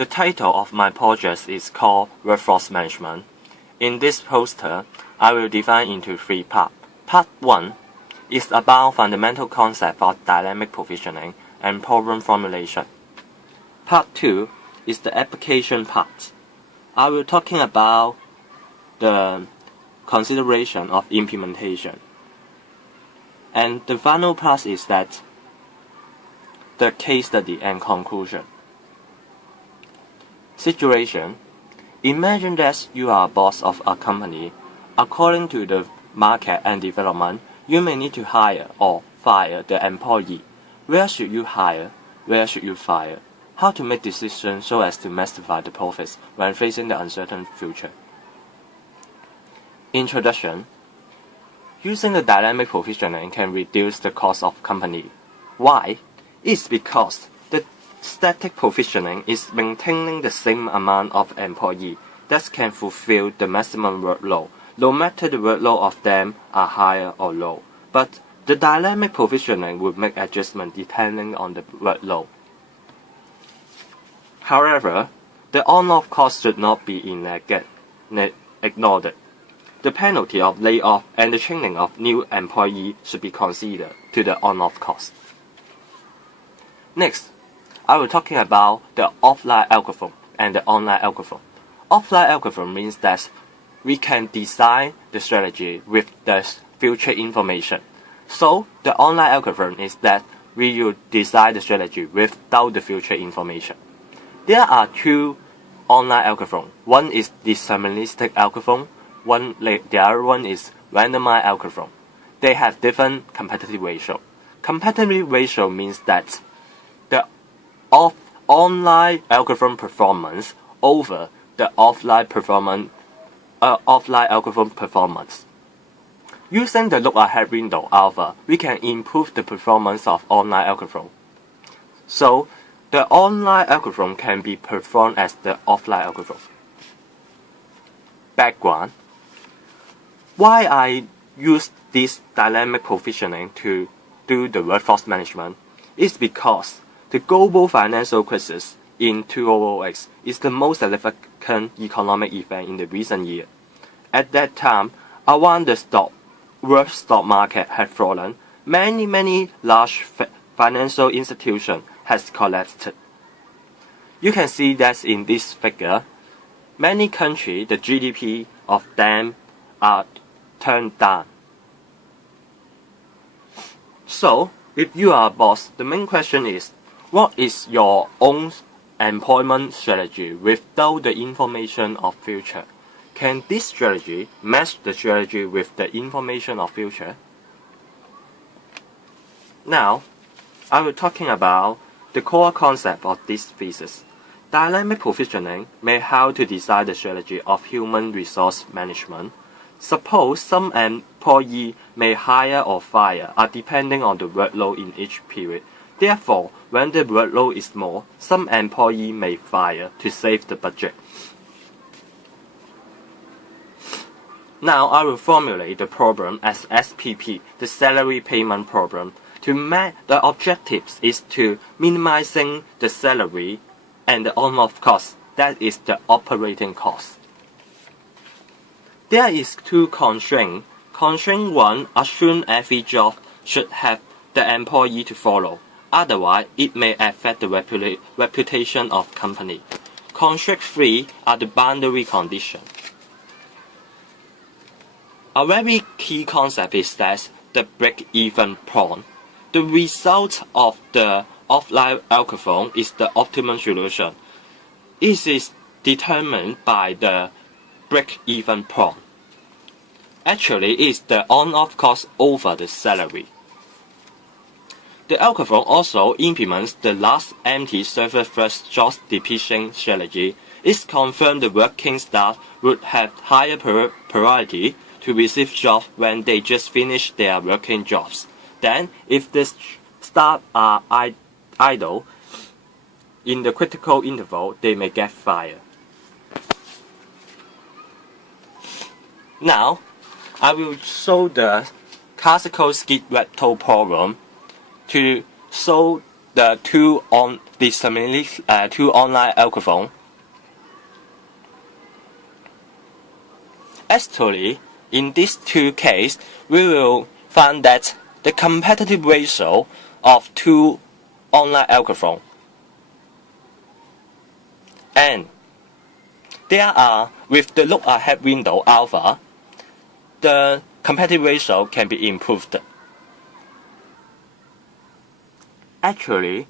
The title of my project is called Workforce Management. In this poster, I will divide into three parts. Part 1 is about fundamental concept of dynamic provisioning and problem formulation. Part 2 is the application part. I will talking about the consideration of implementation. And the final part is that the case study and conclusion. Situation: imagine that you are a boss of a company. According to the market and development, you may need to hire or fire the employee. Where should you hire? Where should you fire? How to make decisions so as to maximize the profits when facing the uncertain future. Introduction: using the dynamic provisioning can reduce the cost of company. Why? It's because the static provisioning is maintaining the same amount of employee that can fulfill the maximum workload, no matter the workload of them are higher or low. But the dynamic provisioning will make adjustment depending on the workload. However, the on-off cost should not be ignored. The penalty of layoff and the training of new employees should be considered to the on-off cost. Next, I will talking about the offline algorithm and the online algorithm. Offline algorithm means that we can design the strategy with the future information. So the online algorithm is that we will design the strategy without the future information. There are two online algorithms. One is deterministic algorithm. The other one is randomized algorithm. They have different competitive ratio. Competitive ratio means that the online algorithm performance over the offline algorithm performance. Using the look-ahead window alpha, we can improve the performance of online algorithm. So the online algorithm can be performed as the offline algorithm. Background: why I use this dynamic provisioning to do the workforce management is because the global financial crisis in 2008 is the most significant economic event in the recent year. At that time, around the world stock market had fallen, many large financial institutions has collapsed. You can see that in this figure, many countries, the GDP of them are turned down. So, if you are a boss, the main question is, what is your own employment strategy without the information of future? Can this strategy match the strategy with the information of future? Now, I will talking about the core concept of this thesis. Dynamic provisioning may help to design the strategy of human resource management. Suppose some employee may hire or fire depending on the workload in each period. Therefore, when the workload is more, some employee may fire to save the budget. Now I will formulate the problem as SPP, the salary payment problem. The objectives is to minimizing the salary and the on-off cost, that is the operating cost. There is two constraints. Constraint 1 assume every job should have the employee to follow. Otherwise, it may affect the reputation of company. Constraint 3 are the boundary conditions. A very key concept is that the break-even point. The result of the offline algorithm is the optimum solution. It is determined by the break-even point. Actually, it is the on-off cost over the salary. The algorithm also implements the last empty server first job depletion strategy. It confirms the working staff would have higher priority to receive jobs when they just finish their working jobs. Then, if the staff are idle in the critical interval, they may get fired. Now, I will show the classical skid rectal problem to show the two online algorithm. Actually, in these two cases, we will find that the competitive ratio of two online algorithms and there are with the look ahead window alpha, the competitive ratio can be improved. Actually,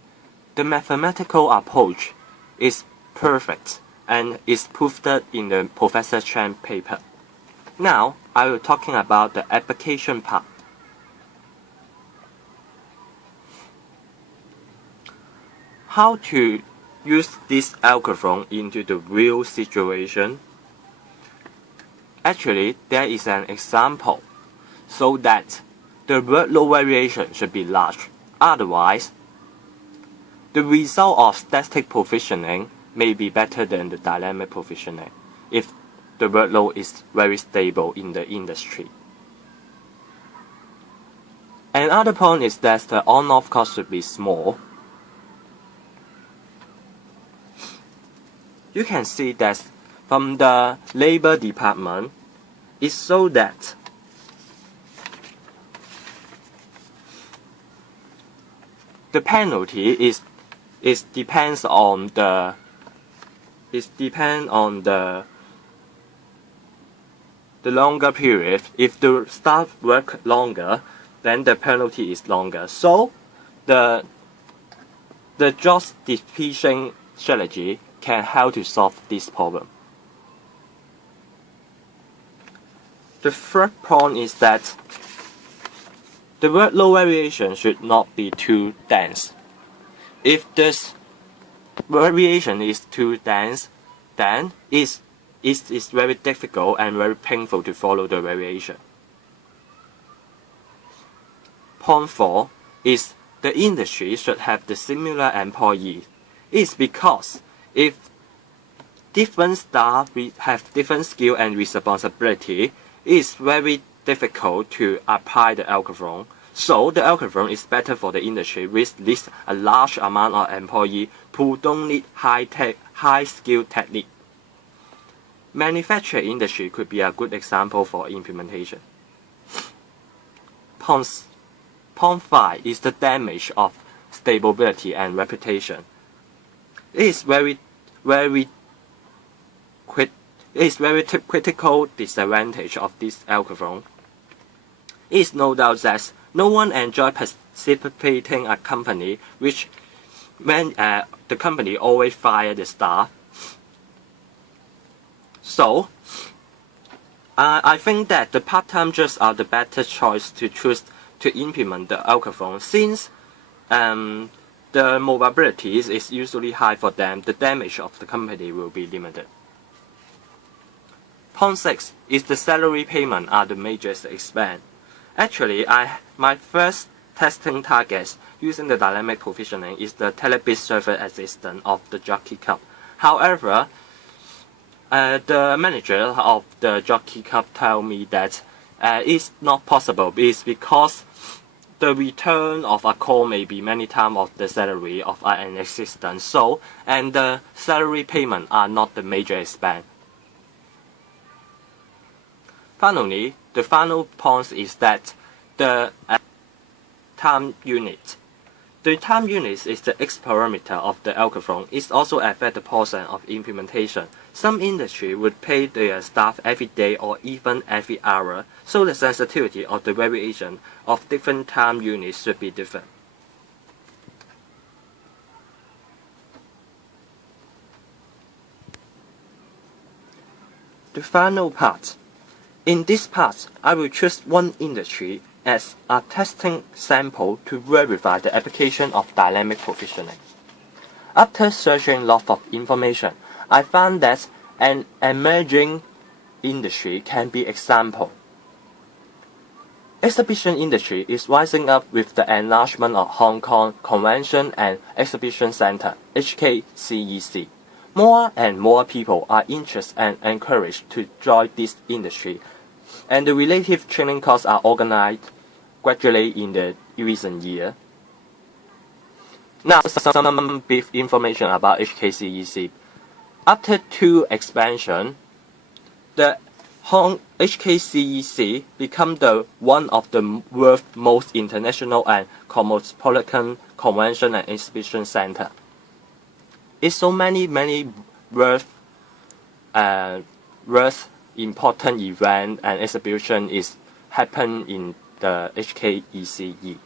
the mathematical approach is perfect and is proved in the Professor Chen paper. Now, I will talking about the application part. How to use this algorithm into the real situation? Actually, there is an example so that the workload variation should be large. Otherwise, the result of static provisioning may be better than the dynamic provisioning if the workload is very stable in the industry. Another point is that the on-off cost should be small. You can see that from the labor department, it shows that the penalty depends on the longer period. If the staff work longer, then the penalty is longer. So the job depletion strategy can help to solve this problem. The third point is that the workload variation should not be too dense. If this variation is too dense, then it is very difficult and very painful to follow the variation. Point 4 is the industry should have the similar employees. It's because if different staff have different skill and responsibility, it's very difficult to apply the algorithm. So the algorithm is better for the industry which needs a large amount of employees who don't need high skill technique. Manufacturing industry could be a good example for implementation. Point 5 is the damage of stability and reputation. It is very critical disadvantage of this algorithm. It is no doubt that no one enjoys participating in a company which when the company always fire the staff. So I think that the part-time jobs are the better choice to choose to implement the algorithm since the mobility is usually high for them. The damage of the company will be limited. Point 6 is the salary payment are the major expense. Actually, my first testing target using the dynamic provisioning is the Telebit server assistant of the Jockey Club. However, the manager of the Jockey Club tell me that it's not possible. It's because the return of a call may be many times of the salary of an assistant. So, and the salary payment are not the major expense. Finally, the final point is that the time unit. The time unit is the X parameter of the algorithm. It also affects the portion of implementation. Some industry would pay their staff every day or even every hour, so the sensitivity of the variation of different time units should be different. The final part. In this part, I will choose one industry as a testing sample to verify the application of dynamic provisioning. After searching lots of information, I found that an emerging industry can be example. Exhibition industry is rising up with the enlargement of Hong Kong Convention and Exhibition Center (HKCEC). More and more people are interested and encouraged to join this industry, and the related training courses are organized gradually in the recent year. Now, some brief information about HKCEC. After two expansion, the HKCEC became one of the world's most international and cosmopolitan convention and exhibition center. It's so many world important event and exhibition is happen in the HKECE.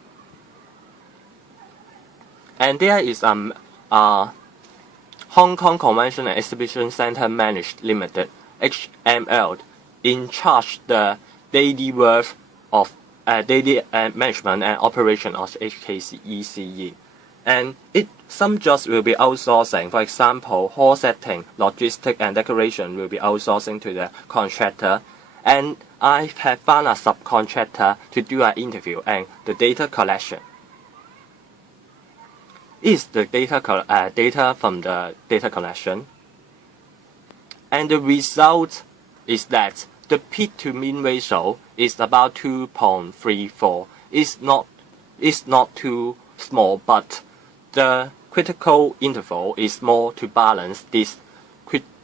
And there is Hong Kong Convention and Exhibition Center Managed Limited (HML) in charge the daily work of daily management and operation of HKECE. And some jobs will be outsourcing. For example, hall setting, logistics, and decoration will be outsourcing to the contractor. And I have found a subcontractor to do an interview and the data collection. Is the data from the data collection, and the result is that the peak to mean ratio is about 2.34. It's not too small, but the critical interval is more to balance this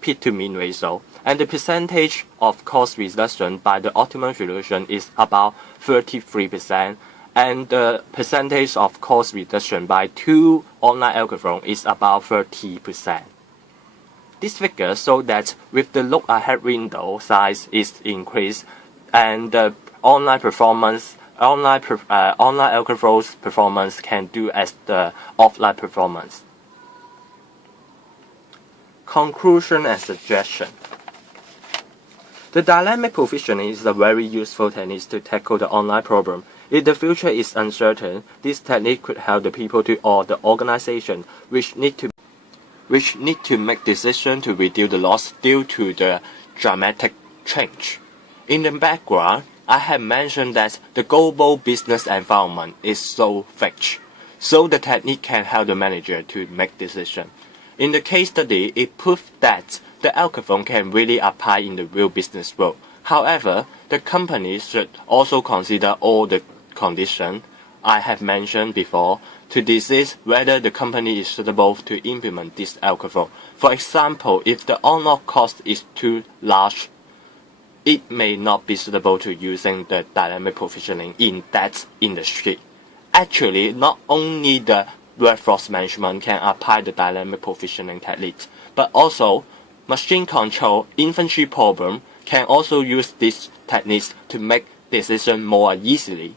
peak to mean ratio, and the percentage of cost reduction by the optimum solution is about 33%. And the percentage of cost reduction by two online algorithms is about 30%. This figure shows that with the look-ahead window size is increased, and the online algorithms performance can do as the offline performance. Conclusion and suggestion. The dynamic provisioning is a very useful technique to tackle the online problem. If the future is uncertain, this technique could help the people or the organization which need to make decisions to reduce the loss due to the dramatic change. In the background, I have mentioned that the global business environment is so fixed, so the technique can help the manager to make decisions. In the case study, it proved that the algorithm can really apply in the real business world. However, the company should also consider all the conditions I have mentioned before to decide whether the company is suitable to implement this algorithm. For example, if the on-off cost is too large, it may not be suitable to using the dynamic provisioning in that industry. Actually, not only the workforce management can apply the dynamic provisioning technique, but also machine control infantry problem can also use these techniques to make decisions more easily.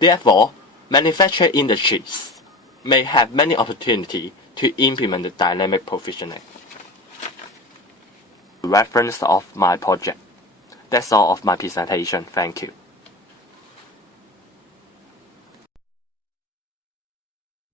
Therefore, manufacturing industries may have many opportunities to implement the dynamic provisioning. Reference of my project. That's all of my presentation. Thank you.